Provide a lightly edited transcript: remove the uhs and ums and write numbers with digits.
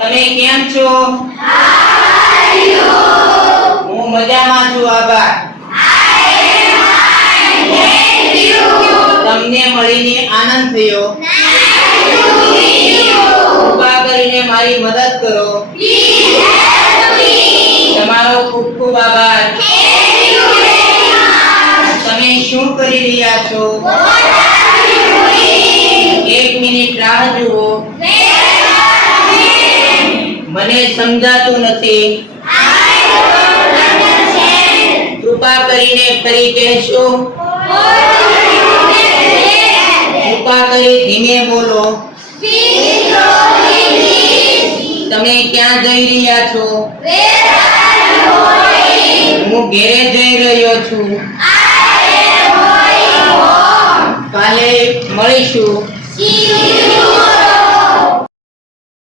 તમે કેમ છો? હું મજામાં છું, આભાર. તમને મળીને આનંદ થયો. કૃપા કરીને મારી મદદ કરો. તમારો ખૂબ ખૂબ આભાર. તમે શું કરી રહ્યા છો? 1 મિનિટ રાહ જુઓ. મને સમજાતું નથી. કૃપા કરીને ફરી કહેશો? કૃપા કરી ધીમે બોલો. તમે ક્યાં જઈ રહ્યા છો? હું ઘરે જઈ રહ્યો છું. કાલે મળીશું.